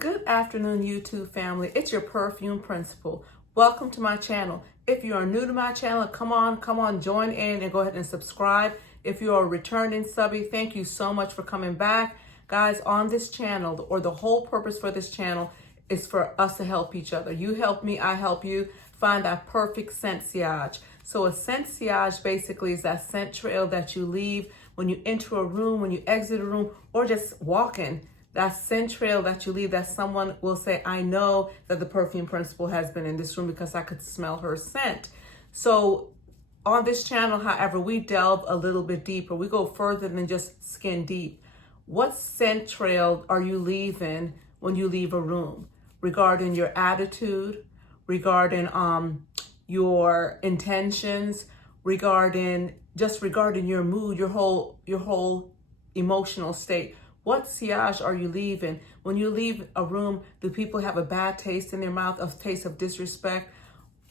Good afternoon, YouTube family. It's your perfume principal. Welcome to my channel. If you are new to my channel, come on, join in and go ahead and subscribe. If you are a returning subby, thank you so much for coming back. Guys, on this channel, or the whole purpose for this channel is for us to help each other. You help me, I help you find that perfect scent sillage. So a scent sillage basically is that scent trail that you leave when you enter a room, when you exit a room, or just walking. That scent trail that you leave, that someone will say, I know that the perfume principal has been in this room because I could smell her scent. So on this channel, however, we delve a little bit deeper. We go further than just skin deep. What scent trail are you leaving when you leave a room? Regarding your attitude, regarding your intentions, regarding your mood, your whole emotional state. What sillage are you leaving? When you leave a room, do people have a bad taste in their mouth, a taste of disrespect?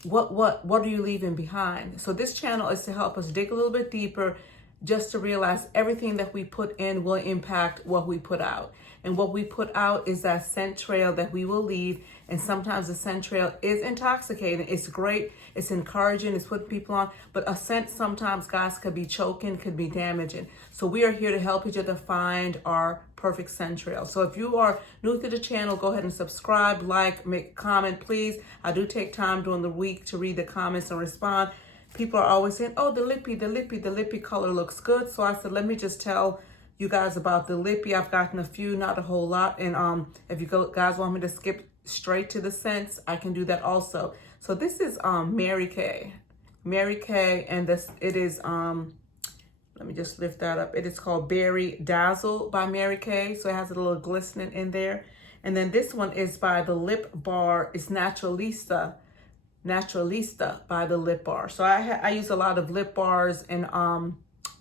What are you leaving behind? So this channel is to help us dig a little bit deeper, just to realize everything that we put in will impact what we put out. And what we put out is that scent trail that we will leave. And sometimes the scent trail is intoxicating. It's great. It's encouraging. It's putting people on. But a scent sometimes, guys, could be choking, could be damaging. So we are here to help each other find our perfect scent trail. So if you are new to the channel, go ahead and subscribe, like, make a comment, please. I do take time during the week to read the comments and respond. People are always saying, oh, the lippy color looks good. So I said, let me just tell you guys about the lippy. I've gotten a few, not a whole lot. And if you guys want me to skip straight to the scents, I can do that also. So this is Mary Kay. Mary Kay, and it is, let me just lift that up. It is called Berry Dazzle by Mary Kay. So it has a little glistening in there. And then this one is by the Lip Bar. It's Naturalista by the Lip Bar. So I use a lot of lip bars and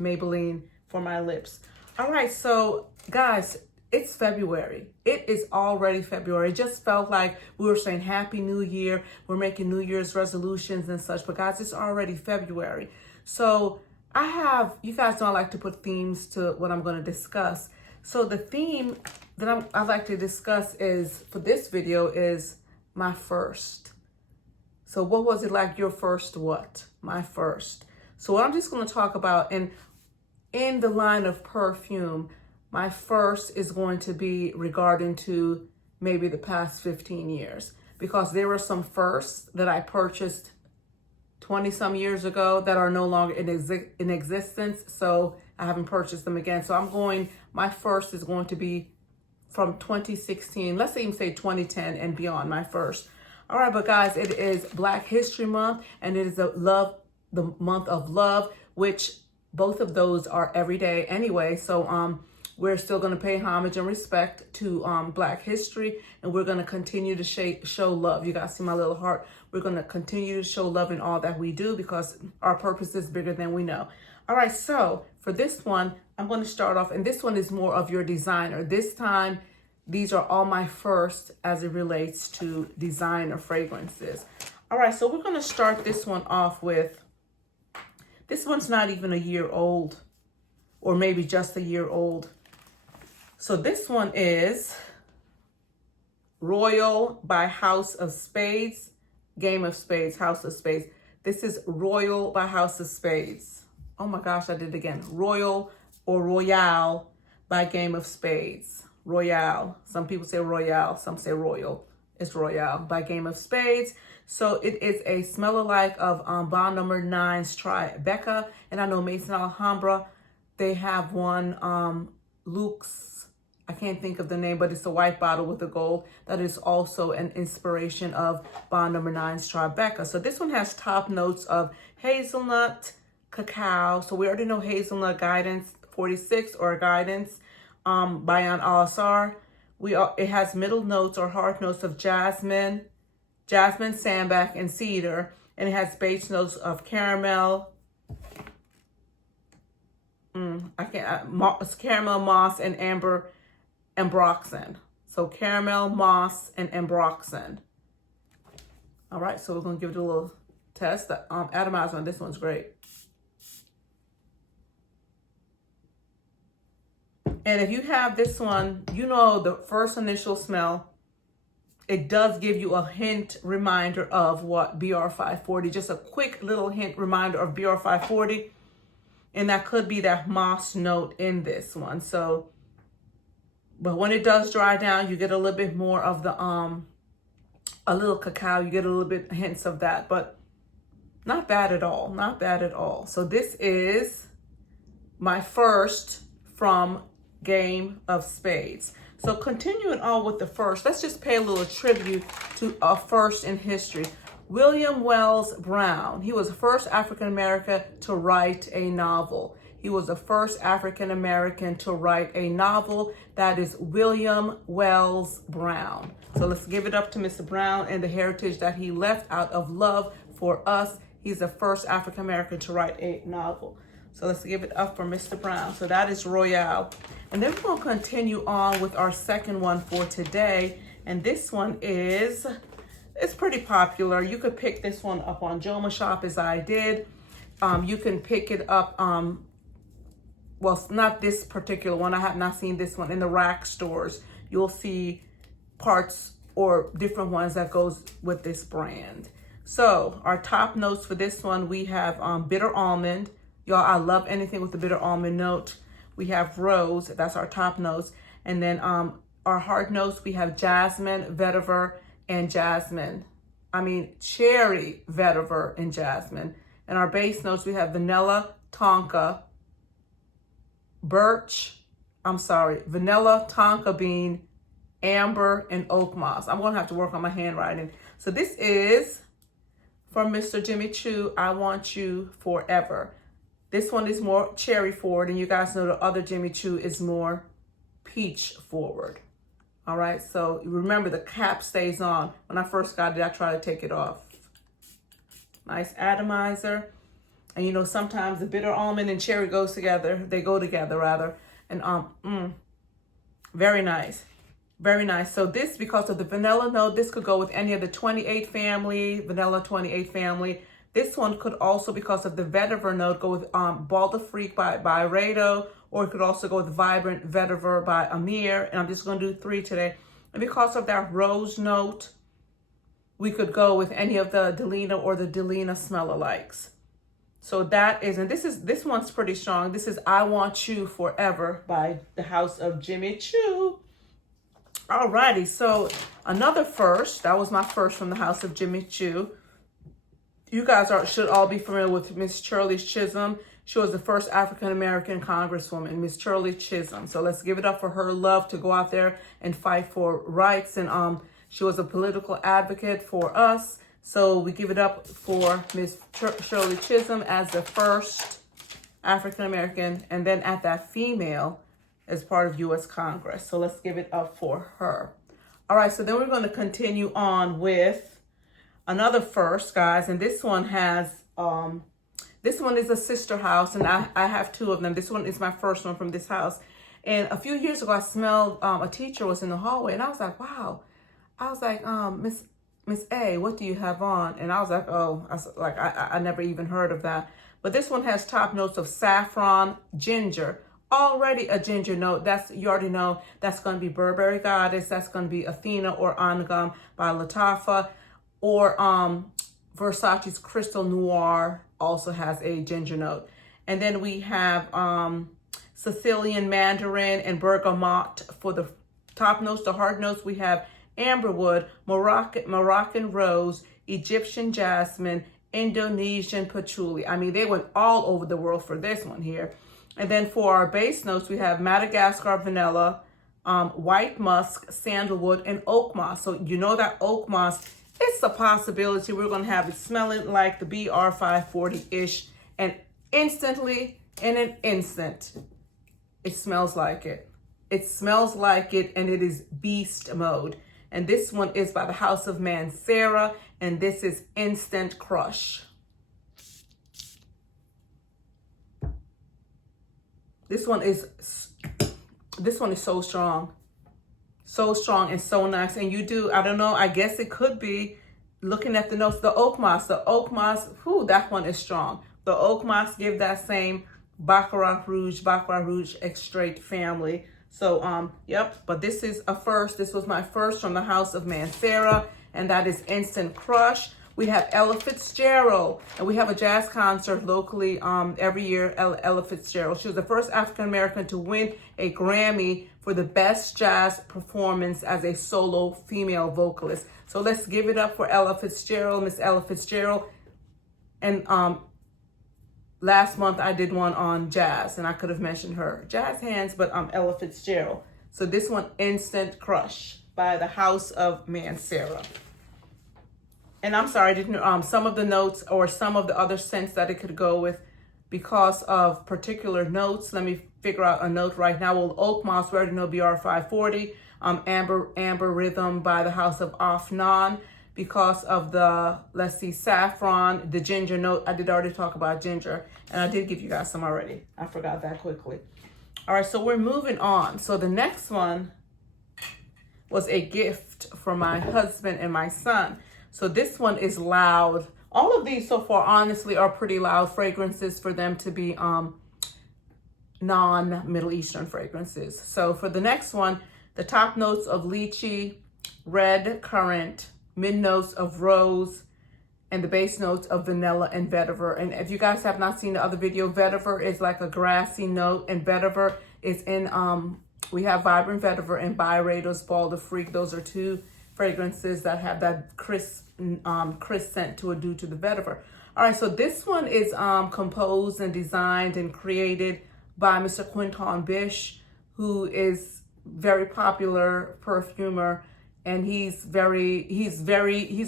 Maybelline for my lips. All right, so guys, it's February. It is already February. It just felt like we were saying Happy New Year. We're making New Year's resolutions and such, but guys, it's already February. So you guys know I like to put themes to what I'm going to discuss. So the theme that I like to discuss for this video is my first. So what was it like your first what? My first. So what I'm just going to talk about, and in the line of perfume, my first is going to be regarding to maybe the past 15 years. Because there were some firsts that I purchased 20 some years ago that are no longer in existence. So I haven't purchased them again. So my first is going to be from 2016, let's even say 2010 and beyond, my first. All right, but guys, it is Black History Month, and it is the month of love, which both of those are every day anyway. So we're still going to pay homage and respect to Black history, and we're going to continue to show love. You guys see my little heart? We're going to continue to show love in all that we do because our purpose is bigger than we know. All right, so for this one, I'm going to start off, and this one is more of your designer. This time, these are all my first as it relates to designer fragrances. All right, so we're going to start this one off with, this one's not even a year old, or maybe just a year old. So this one is Royal by House of Spades, Game of Spades, House of Spades. This is Royal by House of Spades. Oh my gosh, I did it again. Royal or Royale by Game of Spades. Royale. Some people say Royale, some say Royal. It's Royale by Game of Spades. So it is a smell-alike of Bond Number 9's Tribeca. And I know Maison Alhambra, they have one, Luke's, I can't think of the name, but it's a white bottle with a gold. That is also an inspiration of Bond Number 9's Tribeca. So this one has top notes of hazelnut, cacao. So we already know hazelnut Guidance 46 or Guidance by An Al-Assar. It has middle notes or hard notes of jasmine, sambac, and cedar. And it has base notes of caramel, caramel, moss, and amber, ambroxan. So caramel, moss, and ambroxan. All right, so we're going to give it a little test. The atomizer on this one's great. And if you have this one, you know the first initial smell it does give you a hint reminder of what BR540, just a quick little hint reminder of BR540. And that could be that moss note in this one. So, but when it does dry down, you get a little bit more of the, a little cacao, you get a little bit hints of that, but not bad at all, not bad at all. So this is my first from Game of Spades. So continuing on with the first, let's just pay a little tribute to a first in history. William Wells Brown. He was the first African-American to write a novel. He was the first African-American to write a novel. That is William Wells Brown. So let's give it up to Mr. Brown and the heritage that he left out of love for us. He's the first African-American to write a novel. So let's give it up for Mr. Brown. So that is Royale. And then we're going to continue on with our second one for today. And this one is, it's pretty popular. You could pick this one up on Joma Shop as I did. You can pick it up, well, not this particular one. I have not seen this one in the rack stores. You'll see parts or different ones that goes with this brand. So our top notes for this one, we have bitter almond. Y'all, I love anything with the bitter almond note. We have rose, that's our top notes. And then our hard notes, we have jasmine, vetiver, and jasmine. Cherry, vetiver, and jasmine. And our base notes, we have vanilla, tonka, vanilla, tonka bean, amber, and oak moss. I'm gonna have to work on my handwriting. So this is from Mr. Jimmy Choo, I Want You Forever. This one is more cherry forward, and you guys know the other Jimmy Choo is more peach forward. All right, so remember the cap stays on. When I first got it, I tried to take it off. Nice atomizer. And you know, sometimes the bitter almond and cherry goes together. They go together rather. And very nice. Very nice. So this, because of the vanilla note, this could go with any of the 28 family, vanilla 28 family. This one could also, because of the vetiver note, go with Ball the Freak by Rado, or it could also go with Vibrant Vetiver by Amir. And I'm just going to do 3 today. And because of that rose note, we could go with any of the Delina or the Delina smell-alikes. So that is, and this one's pretty strong. This is I Want You Forever by the House of Jimmy Choo. Alrighty, so another first. That was my first from the House of Jimmy Choo. You guys should all be familiar with Miss Shirley Chisholm. She was the first African-American congresswoman, Miss Shirley Chisholm. So let's give it up for her love to go out there and fight for rights. And she was a political advocate for us. So we give it up for Miss Shirley Chisholm as the first African-American, and then at that female as part of U.S. Congress. So let's give it up for her. All right, so then we're going to continue on with another first, guys, and this one has, this one is a sister house, and I have 2 of them. This one is my first one from this house. And a few years ago, I smelled, a teacher was in the hallway, and I was like, wow. I was like, Miss A, what do you have on? And I was like, oh, I never even heard of that. But this one has top notes of saffron, ginger. Already a ginger note. You already know that's going to be Burberry Goddess. That's going to be Athena or Angam by Lattafa. Or Versace's Crystal Noir also has a ginger note. And then we have Sicilian Mandarin and Bergamot for the top notes. The hard notes, we have amberwood, Moroccan rose, Egyptian jasmine, Indonesian patchouli. They went all over the world for this one here. And then for our base notes, we have Madagascar vanilla, white musk, sandalwood, and oak moss. So you know that oak moss, it's a possibility we're going to have it smelling like the BR540-ish. And instantly, in an instant, it smells like it. It smells like it, and it is beast mode. And this one is by the House of Mancera, and this is Instant Crush. This one is so strong. So strong and so nice. And you do, I don't know, I guess it could be, looking at the notes, the oak moss, whew, that one is strong. The oak moss give that same Baccarat Rouge extrait family So, yep, but this is a first. This was my first from the house of Mancera, and that is Instant Crush. We have Ella Fitzgerald, and we have a jazz concert locally every year. Ella Fitzgerald. She was the first African American to win a Grammy for the best jazz performance as a solo female vocalist. So let's give it up for Ella Fitzgerald, Miss Ella Fitzgerald. And last month I did one on jazz, and I could have mentioned her jazz hands, but Ella Fitzgerald. So this one, Instant Crush by the House of Mancera. And I'm sorry, I didn't some of the notes or some of the other scents that it could go with because of particular notes. Let me figure out a note right now. Well, Oak Moss, we already know BR 540. Amber Rhythm by the House of Afnan because of the, let's see, saffron, the ginger note. I did already talk about ginger, and I did give you guys some already. I forgot that quickly. All right, so we're moving on. So the next one was a gift for my husband and my son. So this one is loud. All of these so far, honestly, are pretty loud fragrances for them to be non-Middle Eastern fragrances. So for the next one, the top notes of lychee, red currant, mid notes of rose, and the base notes of vanilla and vetiver. And if you guys have not seen the other video, vetiver is like a grassy note, and vetiver is in, we have Vibrant Vetiver and Byredo's Ball the Freak. Those are two fragrances that have that crisp scent to it due to the vetiver. All right, so this one is composed and designed and created by Mr. Quinton Bish, who is very popular perfumer, and he's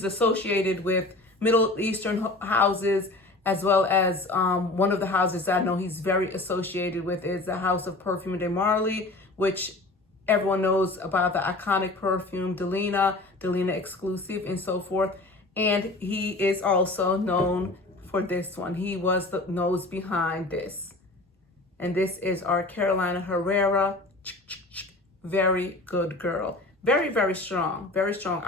associated with Middle Eastern houses, as well as one of the houses that I know he's very associated with is the House of Perfume de Marly, which everyone knows about, the iconic perfume Delina exclusive, and so forth. And he is also known for this one. He was the nose behind this. And this is our Carolina Herrera. Very good girl. Very, very strong. Very strong.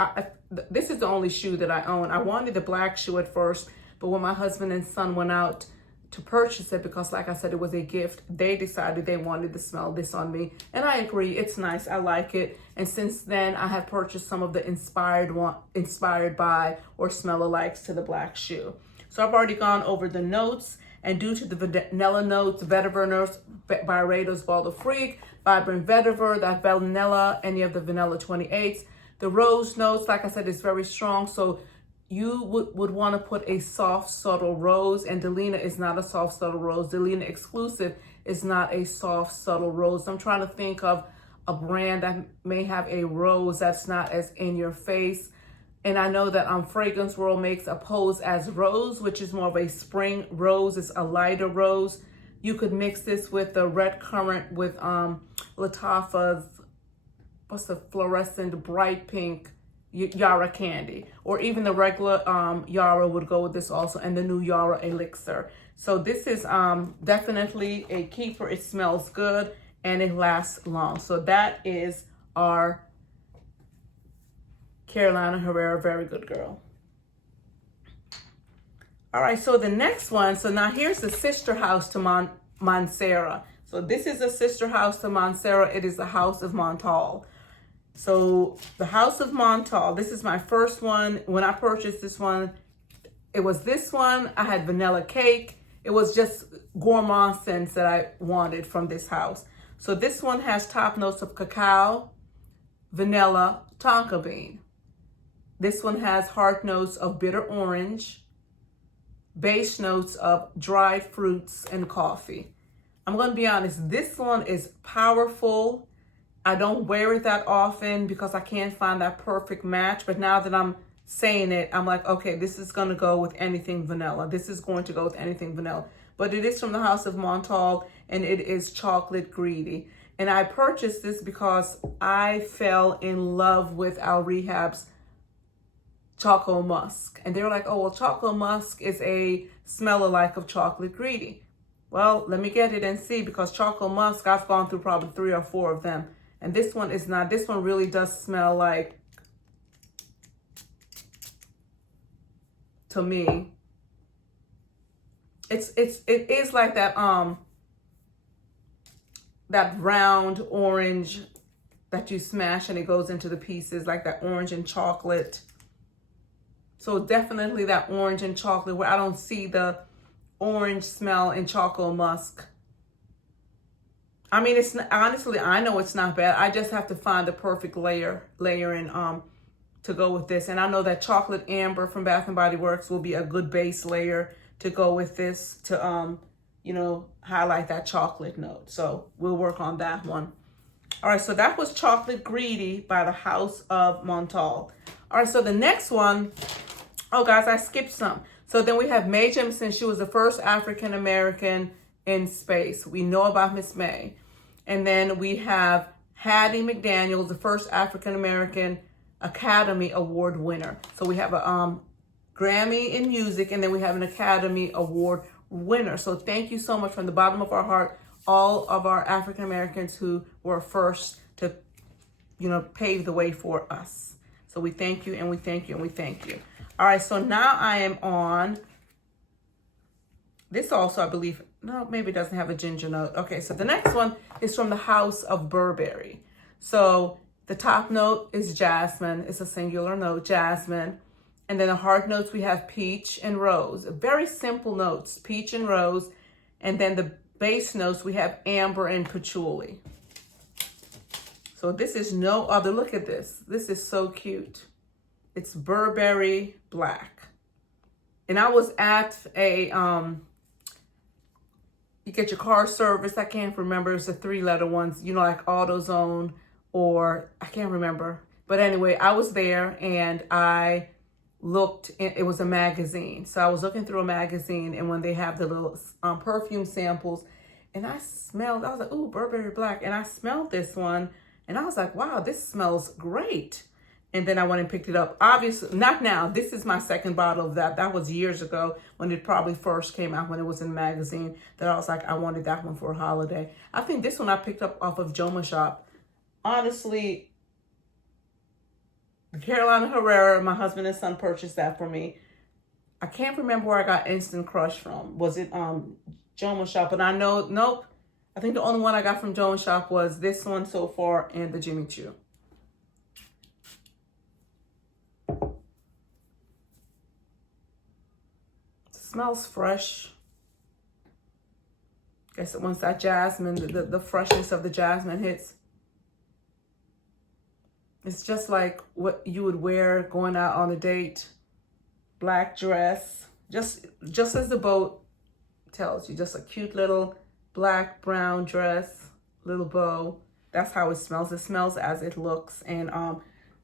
This is the only shoe that I own. I wanted the black shoe at first, but when my husband and son went out to purchase it, because like I said, it was a gift, they decided they wanted to smell this on me. And I agree, it's nice, I like it. And since then, I have purchased some of the inspired by or smell-alikes to the black shoe. So I've already gone over the notes, and due to the vanilla notes, vetiver notes, Byredo's Ball the Freak, Vibrant Vetiver, that vanilla, any of the vanilla 28s. The rose notes, like I said, is very strong, so you would want to put a soft, subtle rose, and Delina is not a soft, subtle rose. Delina exclusive is not a soft, subtle rose. I'm trying to think of a brand that may have a rose that's not as in your face. And I know that Fragrance World makes a Pose as Rose, which is more of a spring rose. It's a lighter rose. You could mix this with the red currant with Lattafa's, what's the fluorescent bright pink Yara Candy, or even the regular Yara would go with this also, and the new Yara Elixir. So this is definitely a keeper. It smells good and it lasts long. So that is our Carolina Herrera Very Good Girl. All right, so the next one, so now here's the sister house to Mancera. So this is a sister house to Mancera. It is the House of Montal. So the House of Montal, this is my first one. When I purchased this one, it was this one. I had vanilla cake. It was just gourmand scents that I wanted from this house. So this one has top notes of cacao, vanilla, tonka bean. This one has heart notes of bitter orange, base notes of dried fruits and coffee. I'm going to be honest, this one is powerful. I don't wear it that often because I can't find that perfect match. But now that I'm saying it, I'm like, okay, this is going to go with anything vanilla. This is going to go with anything vanilla. But it is from the House of Montal, and it is Chocolate Greedy. And I purchased this because I fell in love with Al Rehab's Choco Musk. And they were like, oh, well, Choco Musk is a smell-alike of Chocolate Greedy. Well, let me get it and see, because Choco Musk, I've gone through probably 3 or 4 of them. And this one is not. This one really does smell like, to me, it is like that that round orange that you smash and it goes into the pieces, like that orange and chocolate. So definitely that orange and chocolate, where I don't see the orange smell in Choco Musk. I mean, it's honestly, I know it's not bad. I just have to find the perfect layering to go with this. And I know that Chocolate Amber from Bath and Body Works will be a good base layer to go with this to you know, highlight that chocolate note. So we'll work on that one. All right, so that was Chocolate Greedy by the House of Montal. All right, so the next one, oh guys, I skipped some. So then we have Mae Jemison. She was the first African American in space. We know about Miss May. And then we have Hattie McDaniel, the first African American Academy Award winner. So we have a Grammy in music, and then we have an Academy Award winner. So thank you so much from the bottom of our heart, all of our African Americans who were first to, you know, pave the way for us. So we thank you, and we thank you, and we thank you. All right, so now I am on this also, I believe, no, maybe it doesn't have a ginger note. Okay, so the next one is from the House of Burberry. So the top note is jasmine. It's a singular note, jasmine. And then the heart notes, we have peach and rose. Very simple notes, peach and rose. And then the base notes, we have amber and patchouli. So this is no other, look at this. This is so cute. It's Burberry Black. And I was at a, you get your car service. I can't remember. It's the 3-letter ones, you know, like AutoZone, or I can't remember. But anyway, I was there and I looked, it was a magazine. So I was looking through a magazine, and when they have the little perfume samples, and I smelled, I was like, ooh, Burberry Black. And I smelled this one and I was like, wow, this smells great. And then I went and picked it up. Obviously, not now. This is my second bottle of that. That was years ago when it probably first came out, when it was in the magazine, that I was like, I wanted that one for a holiday. I think this one I picked up off of Joma Shop. Honestly, Carolina Herrera, my husband and son purchased that for me. I can't remember where I got Instant Crush from. Was it Joma Shop? But I know, nope. I think the only one I got from Joma Shop was this one so far, and the Jimmy Choo. Smells fresh. Guess once that jasmine, the freshness of the jasmine hits, it's just like what you would wear going out on a date. Black dress, just as the boat tells you, just a cute little black brown dress, little bow. That's how it smells. It smells as it looks. And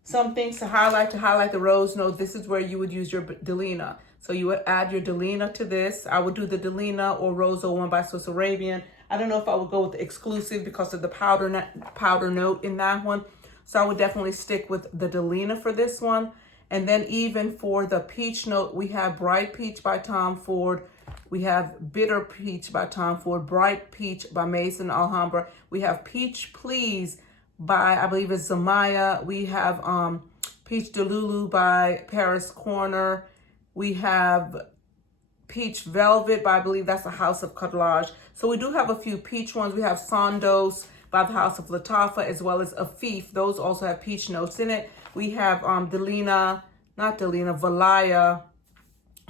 some things to highlight the rose note. This is where you would use your Delina. So you would add your Delina to this. I would do the Delina or Rose 01 by Swiss Arabian. I don't know if I would go with the exclusive because of the powder note in that one. So I would definitely stick with the Delina for this one. And then even for the peach note, we have Bright Peach by Tom Ford. We have Bitter Peach by Tom Ford, Bright Peach by Maison Alhambra. We have Peach Please by, I believe it's Zamaya. We have Peach Delulu by Paris Corner. We have Peach Velvet by, I believe that's the House of Carrelage. So we do have a few peach ones. We have Sandos by the House of Lattafa, as well as Afif. Those also have peach notes in it. We have Valaya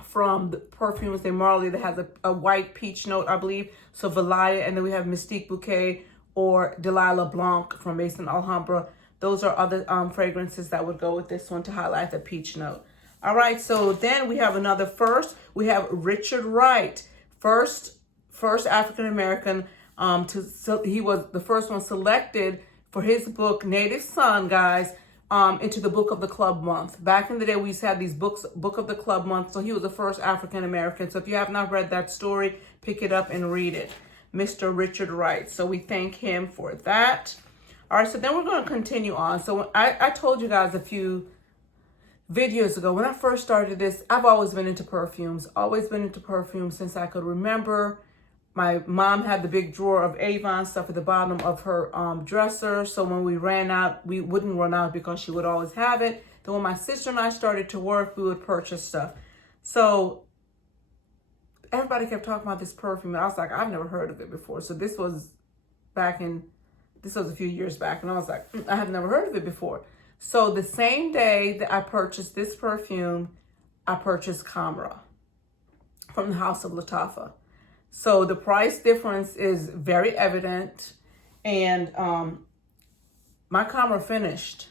from the Perfumes de Marley that has a white peach note, I believe. So Valaya, and then we have Mystique Bouquet or Delilah Blanc from Maison Alhambra. Those are other fragrances that would go with this one to highlight the peach note. All right, so then we have another first. We have Richard Wright, first African American. He was the first one selected for his book Native Son, guys, into the Book of the Club month. Back in the day, we used to have these books, Book of the Club month. So he was the first African American. So if you have not read that story, pick it up and read it. Mr. Richard Wright. So we thank him for that. All right, so then we're going to continue on. So I told you guys a few videos ago, when I first started this, I've always been into perfumes, since I could remember. My mom had the big drawer of Avon stuff at the bottom of her dresser. So when we ran out, we wouldn't run out because she would always have it. Then when my sister and I started to work, we would purchase stuff. So everybody kept talking about this perfume, and I was like, I've never heard of it before. So this was this was a few years back, and I was like, I have never heard of it before. So the same day that I purchased this perfume, I purchased Camera from the House of Lattafa. So the price difference is very evident, and my Camera finished.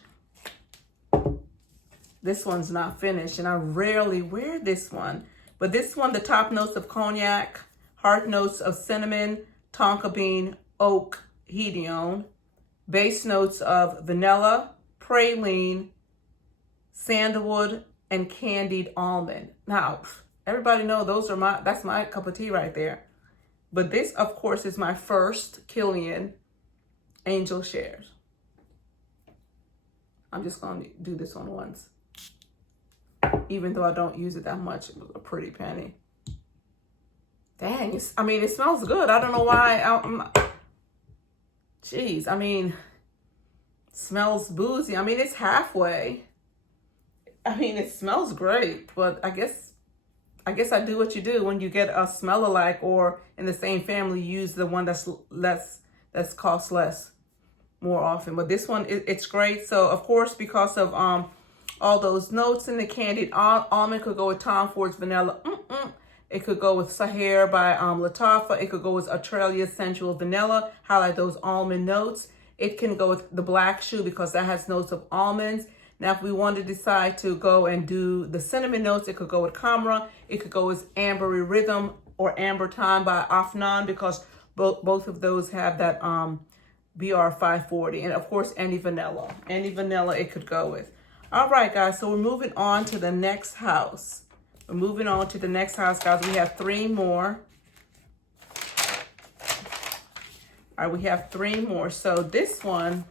This one's not finished, and I rarely wear this one. But this one, the top notes of cognac, heart notes of cinnamon, tonka bean, oak, hedione, base notes of vanilla, praline, sandalwood, and candied almond. Now, everybody know that's my cup of tea right there. But this, of course, is my first Kilian Angel Shares. I'm just going to do this one once. Even though I don't use it that much, it was a pretty penny. Dang, it smells good. I don't know why. Jeez, smells boozy. It's halfway. It smells great, but I guess I do what you do when you get a smell-alike, or in the same family, use the one that's costs less more often. But this one, it's great. So of course, because of all those notes in the candied almond, could go with Tom Ford's vanilla. It could go with Sahar by Lattafa. It could go with Australia Sensual Vanilla, highlight those almond notes. It can go with the Black Shoe because that has notes of almonds. Now, if we want to decide to go and do the cinnamon notes, it could go with Camera. It could go with Ambery Rhythm or Amber Time by Afnan, because both of those have that BR 540. And of course, any vanilla it could go with. All right, guys, so we're moving on to the next house. Guys. We have 3 more. All right, we have 3 more. So this one,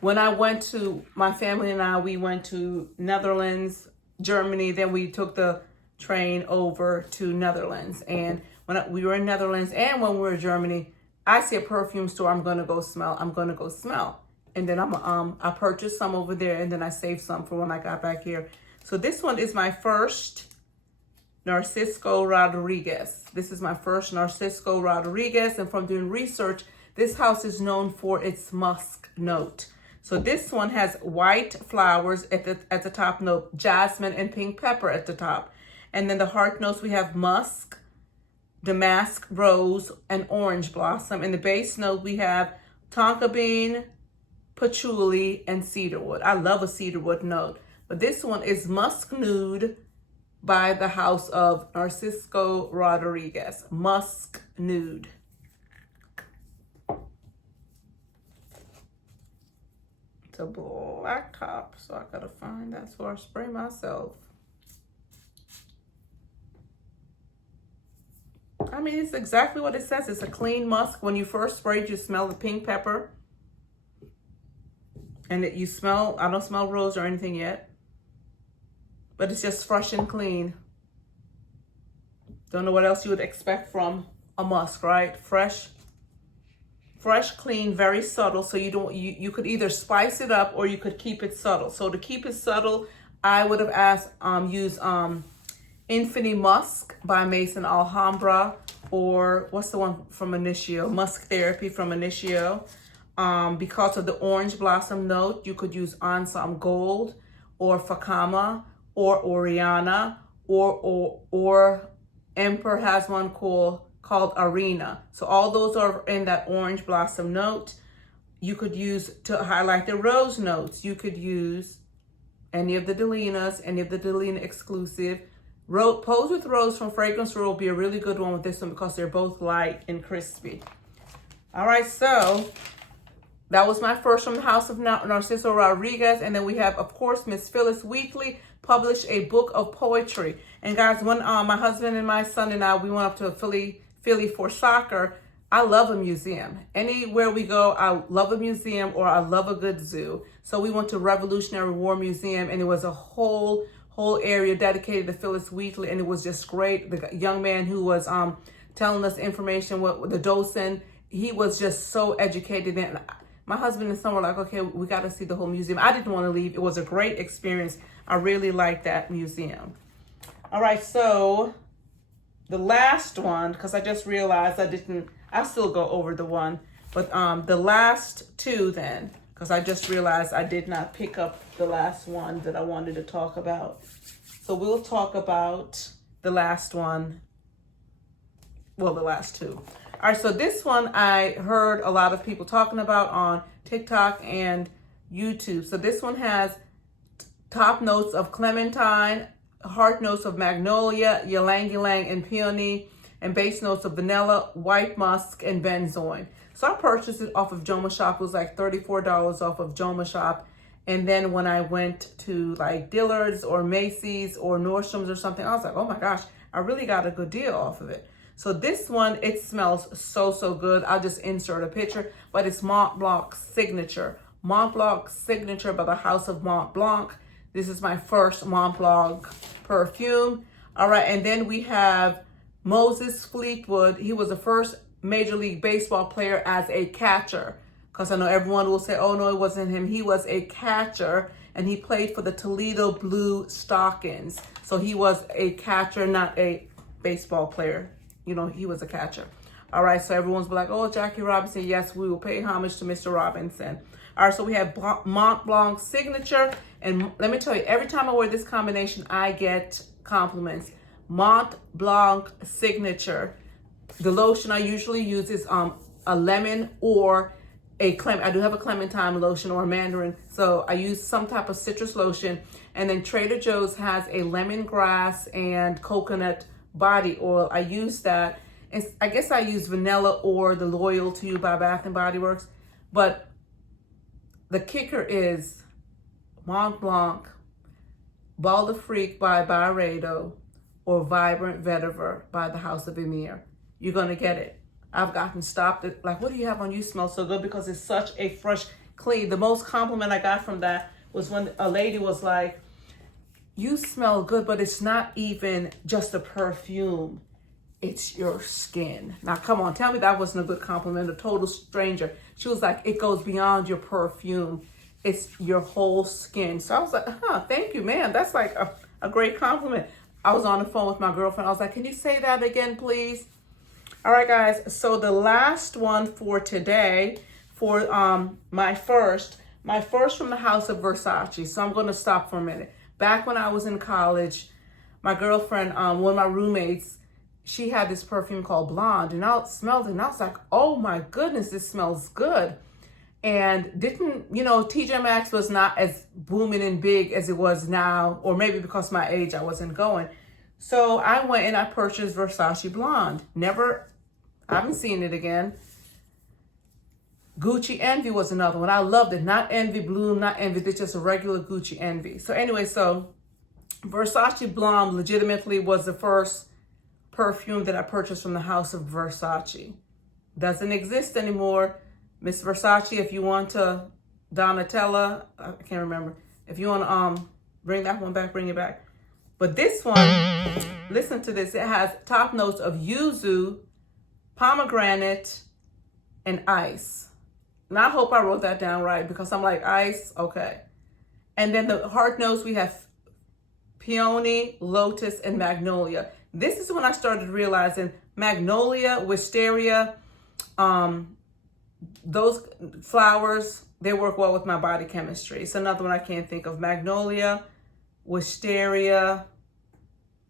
when I went to, my family and I, we went to Netherlands, Germany, then we took the train over to Netherlands. And when we were in Netherlands and when we were in Germany, I see a perfume store, I'm gonna go smell. And then I purchased some over there, and then I saved some for when I got back here. So this one is my first Narcisco Rodriguez. This is my first Narcisco Rodriguez, and from doing research, this house is known for its musk note. So this one has white flowers at the top note, jasmine and pink pepper at the top. And then the heart notes, we have musk, damask, rose, and orange blossom. In the base note, we have tonka bean, patchouli, and cedarwood. I love a cedarwood note. But this one is Musk Nude by the House of Narcisco Rodriguez. Musk Nude. It's a black top, so I gotta find that, so I spray myself. It's exactly what it says. It's a clean musk. When you first spray it, you smell the pink pepper. And I don't smell rose or anything yet. But it's just fresh and clean. Don't know what else you would expect from a musk, right? Fresh, clean, very subtle. So you could either spice it up or you could keep it subtle. So to keep it subtle, I would have used Infinity Musk by Mason Alhambra, or what's the one from Initio? Musk Therapy from Initio. Because of the orange blossom note, you could use Ensemble Gold or Fakama or Oriana or Emperor has one called Arena. So all those are in that orange blossom note. You could use to highlight the rose notes. You could use any of the Delinas, any of the Delina exclusive. Pose with Rose from Fragrance Row will be a really good one with this one because they're both light and crispy. All right, so that was my first from the House of Narciso Rodriguez. And then we have, of course, Miss Phyllis Weekly published a book of poetry. And guys, when my husband and my son and I, we went up to Philly for soccer, I love a museum. Anywhere we go, I love a museum or I love a good zoo. So we went to Revolutionary War Museum, and it was a whole area dedicated to Phyllis Weekly, and it was just great. The young man who was telling us information, what the docent, he was just so educated. And my husband and son were like, okay, we got to see the whole museum. I didn't want to leave. It was a great experience. I really liked that museum. All right, so the last one, because I just realized I'll still go over the one. But the last two then, because I just realized I did not pick up the last one that I wanted to talk about. So we'll talk about the last one. Well, the last two. All right, so this one I heard a lot of people talking about on TikTok and YouTube. So this one has top notes of clementine, heart notes of magnolia, ylang ylang, and peony, and base notes of vanilla, white musk, and benzoin. So I purchased it off of Joma Shop. It was like $34 off of Joma Shop. And then when I went to like Dillard's or Macy's or Nordstrom's or something, I was like, oh my gosh, I really got a good deal off of it. So this one, it smells so good. I'll just insert a picture, but it's Mont Blanc Signature. Mont Blanc Signature by the House of Mont Blanc. This is my first Mont Blanc perfume. All right, and then we have Moses Fleetwood. He was the first Major League Baseball player as a catcher. Because I know everyone will say, oh no, it wasn't him. He was a catcher, and he played for the Toledo Blue Stockings. So he was a catcher, not a baseball player. You know, he was a catcher. All right, so everyone's like, oh, Jackie Robinson. Yes, we will pay homage to Mr. Robinson. All right, so we have Mont Blanc Signature. And let me tell you, every time I wear this combination, I get compliments. Mont Blanc Signature. The lotion I usually use is a lemon or I do have a clementine lotion or a mandarin. So I use some type of citrus lotion. And then Trader Joe's has a lemongrass and coconut body oil. I use that. And I guess I use vanilla or the Loyal to You by Bath and Body Works. But the kicker is Mont Blanc, Bal de Freak by Byredo, or Vibrant Vetiver by the House of Emir. You're going to get it. I've gotten stopped at, like, what do you have on? You smell so good, because it's such a fresh, clean. The most compliment I got from that was when a lady was like, you smell good, but it's not even just a perfume. It's your skin. Now, come on, tell me that wasn't a good compliment. A total stranger. She was like, it goes beyond your perfume. It's your whole skin. So I was like, thank you, man. That's like a great compliment. I was on the phone with my girlfriend. I was like, can you say that again, please? All right, guys. So the last one for today, for my first from the House of Versace. So I'm going to stop for a minute. Back when I was in college, my girlfriend, one of my roommates, she had this perfume called Blonde, and I smelled it, and I was like, oh my goodness, this smells good. And didn't, TJ Maxx was not as booming and big as it was now, or maybe because of my age, I wasn't going. So I went and I purchased Versace Blonde. I haven't seen it again. Gucci Envy was another one. I loved it. Not Envy Bloom, not Envy. It's just a regular Gucci Envy. So anyway, so Versace Blonde legitimately was the first perfume that I purchased from the House of Versace. Doesn't exist anymore. Miss Versace, if you want to, Donatella, I can't remember. If you want to bring that one back, bring it back. But this one, listen to this. It has top notes of yuzu, pomegranate, and ice. And I hope I wrote that down right, because I'm like, ice, okay. And then the heart notes, we have peony, lotus, and magnolia. This is when I started realizing magnolia, wisteria, those flowers, they work well with my body chemistry. It's another one I can't think of. Magnolia, wisteria,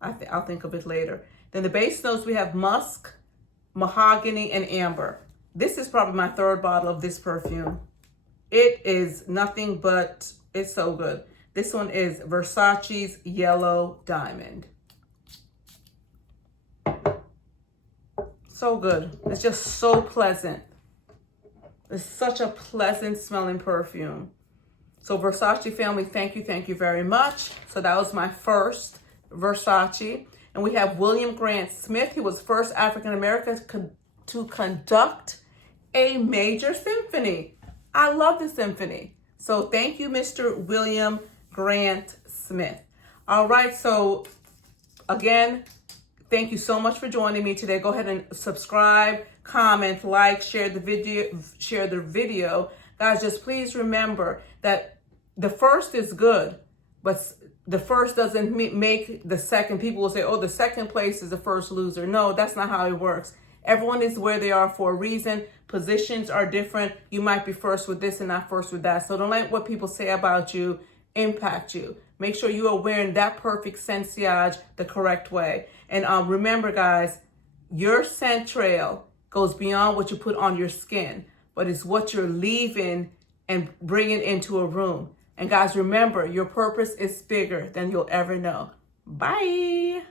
I'll think of it later. Then the base notes, we have musk, mahogany, and amber. This is probably my third bottle of this perfume. It is nothing but, it's so good. This one is Versace's Yellow Diamond. So good. It's just so pleasant. It's such a pleasant smelling perfume. So Versace family, thank you very much. So that was my first Versace. And we have William Grant Smith. He was first African-American to conduct a major symphony. I love the symphony. So thank you, Mr. William Grant Smith. All right, so again, thank you so much for joining me today. Go ahead and subscribe, comment, like, share the video. Guys, just please remember that the first is good, but the first doesn't make the second. People will say, oh, the second place is the first loser. No, that's not how it works. Everyone is where they are for a reason. Positions are different. You might be first with this and not first with that. So don't let what people say about you impact you. Make sure you are wearing that perfect scent sillage the correct way. And remember, guys, your scent trail goes beyond what you put on your skin, but it's what you're leaving and bringing into a room. And guys, remember, your purpose is bigger than you'll ever know. Bye.